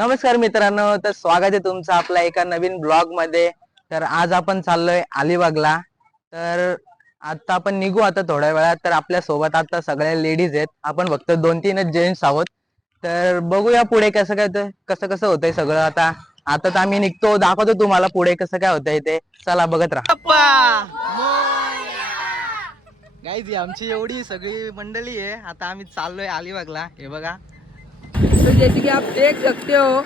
नमस्कार मित्रांनो, तर स्वागत आहे तुमचं आपल्या एका नवीन ब्लॉग मध्ये। तर आज आपण चाललोय अलिबागला। तर आता आपण निघू आता थोड्या वेळात। तर आपल्या सोबत आता सगळ्या लेडीज आहेत, आपण फक्त 2-3 जेंट्स आहोत। तर बघूया पुढे कसं काय कसं होतंय सगळं। आता आता तर आम्ही निघतो, दाखवतो तुम्हाला पुढे कसं काय होतंय ते। चला बघत राहा। गाईज आमची एवढी सगळी मंडळी आहे, आता आम्ही चाललोय अलिबागला। हे बघा, तो जैसे कि आप देख सकते हो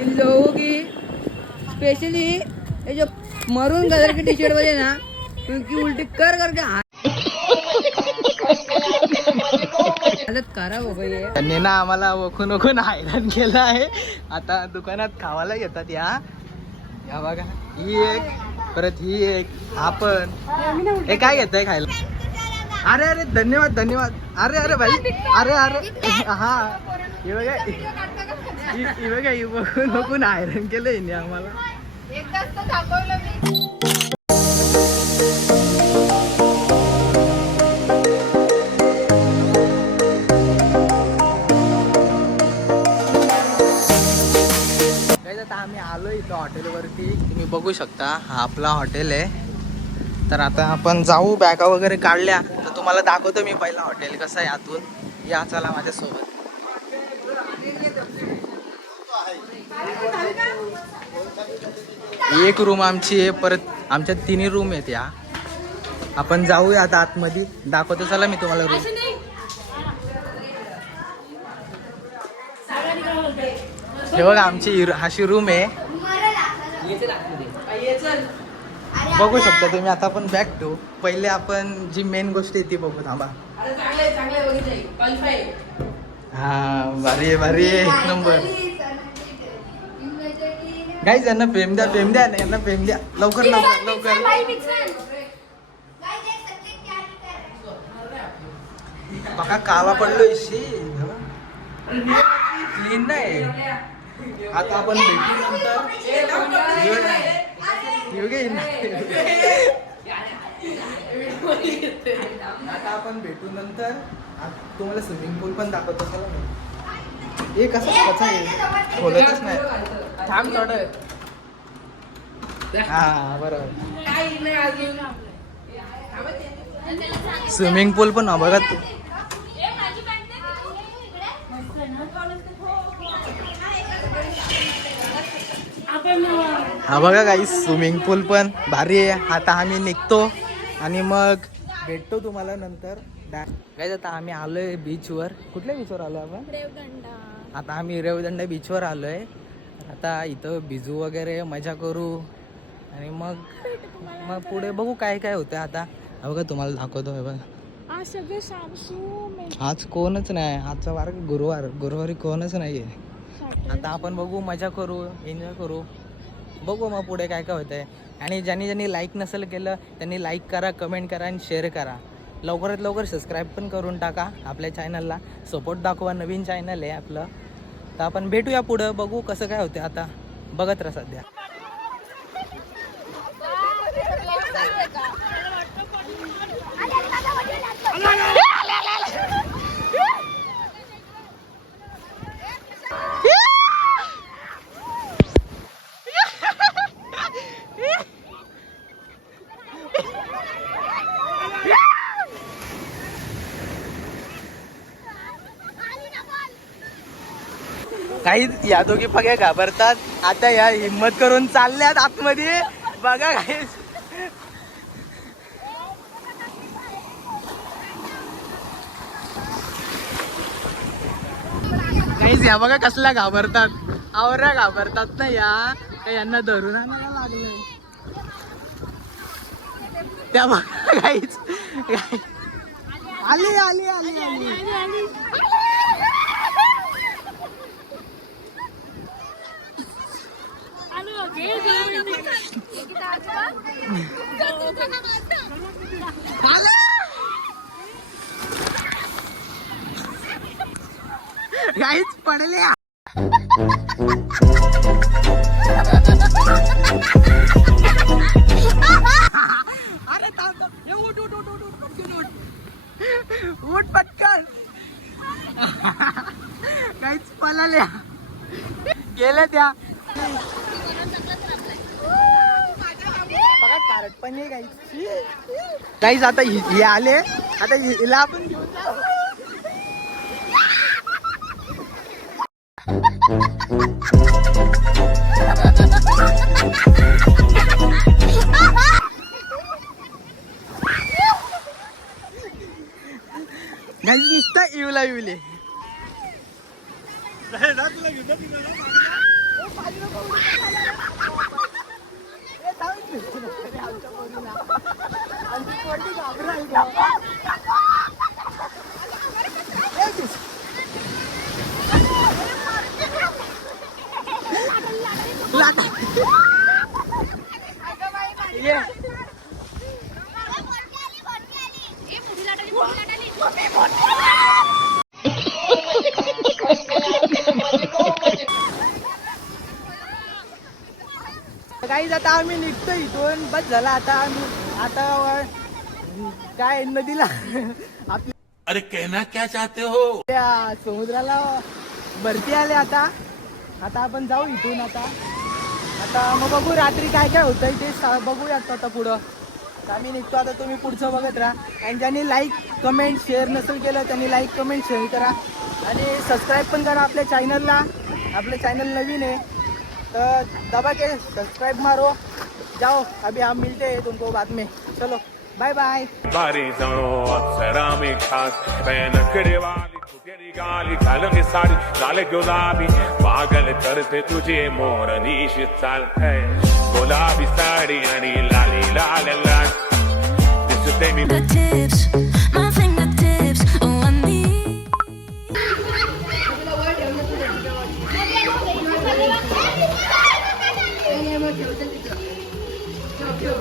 इन लोगों की स्पेशली ये जो मरून कलर की टी शर्ट वाले ना, क्योंकि उल्टी कर करके हालत खराब हो गई है। त्यांनी ना आम्हाला वखून वखून हैराण केलं आहे। आता दुकानात खावायला येतात या बघा, ही एक, परत ही एक, आपण हे काय घेताय खायला? अरे अरे धन्यवाद धन्यवाद। अरे अरे भाई, अरे अरे हा, हे बघा ही बघा, ही बघून बघून हैराण केलं हिने आम्हाला। आता आम्ही आलो इथं हॉटेलवरती, तुम्ही बघू शकता हा आपला हॉटेल आहे। तर आता आपण जाऊ, बॅगा वगैरे काढल्या तर तुम्हाला दाखवतो मी पहिला हॉटेल कसं आहे आतून। या चला माझ्यासोबत। एक रूम आमची आहे, परत आमच्या 3 रूम आहेत या। आपण जाऊया आता आतमध्ये, दाखवतो चला मी तुम्हाला रूम। हे बघा आमची अशी रूम आहे, बघू शकता तुम्ही। आता आपण बॅग ठेवू, पहिले आपण जी मेन गोष्ट आहे ती बघू, थांबा। हा भारी आहे, भारी आहे, एक नंबर। गाईज यांना फेम द्या, फेम द्या, यांना फेम द्या, लवकर लवकर लवकर। बघा काला पडलो इशी, क्लीन नाही। आता आपण भेटू नंतर, आता आपण भेटू नंतर। तुम्हाला स्विमिंग पूल पण दाखवतो चला ना। हे कसं आहे, खोलतच नाही, थांब थोडं। हा बरोबर, स्विमिंग पूल पण बघा तू। हा बघा गाईस, स्विमिंग पूल पण भारी आहे। आता आम्ही निघतो आणि मग भेटतो तुम्हाला नंतर। गाईस आता आम्ही आलोय बीचवर। कुठल्या बीचवर आलोय आपण? रेवदंडा। आता आम्ही रेवदंडा बीचवर आलोय। आता इथं भिजू वगैरे, मजा करू आणि मग पुढे बघू काय काय होतं। आता बघा तुम्हाला दाखवतो, हे बघा आज सगळे आज कोणच नाही, आजचा वार गुरुवारी कोणच नाहीये। आता आपण बघू, मजा करू, एन्जॉय करू, बघू मग पुढे काय काय होतंय। आणि ज्यांनी लाईक नसेल केलं त्यांनी लाईक करा, कमेंट करा आणि शेअर करा। लवकरात लवकर सबस्क्राईब पण करून टाका आपल्या चॅनलला, सपोर्ट दाखवा, नवीन चॅनल आहे आपलं। तर आपण भेटूया पुढं, बघू कसं काय होतं। आता बघत राहा सध्या। काही या दोघी फगे घाबरतात, आता या हिम्मत करून चालल्यात आतमध्ये, बघा गाईस। गाईस या बघा कसल्या घाबरतात, आवऱ्या घाबरतात ना या, का यांना धरून आणायला लागलं त्या बघा गाईस। आली आली आली आली, गाईच पडल्या। अरे उठ उठ उठ उठ पटकन उठ पटकन। काहीच पळाल्या। गेल्या त्या बघा कारट पण ये काहीच आता हे आले आता हिला आपण घेऊन जाऊ. नुसता इवला इवले काही आता आम्ही निघतो इथून बस झाला आता आम्ही आता काय नदीला आपल्या अरे कहना क्या चाहते हो समुद्राला भरती आले आता आपण जाऊ इथून आता मग बघू रात्री काय काय होतंय ते बघूयात आता पुढं. आम्ही निघतो आता तुम्ही पुढचं बघत राहा आणि ज्यांनी लाईक कमेंट शेअर नसेल केलं त्यांनी लाईक कमेंट शेअर करा आणि सबस्क्राईब पण करा आपल्या चॅनलला. आपलं चॅनल नवीन है तो दबा के सब्सक्राइब मारो. जाओ अभी हम मिलते हैं तुमको बाद में. चलो बाय बाय. बारी जाणो अप्सरा में खास नखरे वाली तेरी गाली घालून साडी झाले गुलाबी पागल करते तुझे मोरनीशी चाल गुलाबी साडी आणि लाली लाल लाल दिसते मी The tips, my fingertips, oh I need. ठेव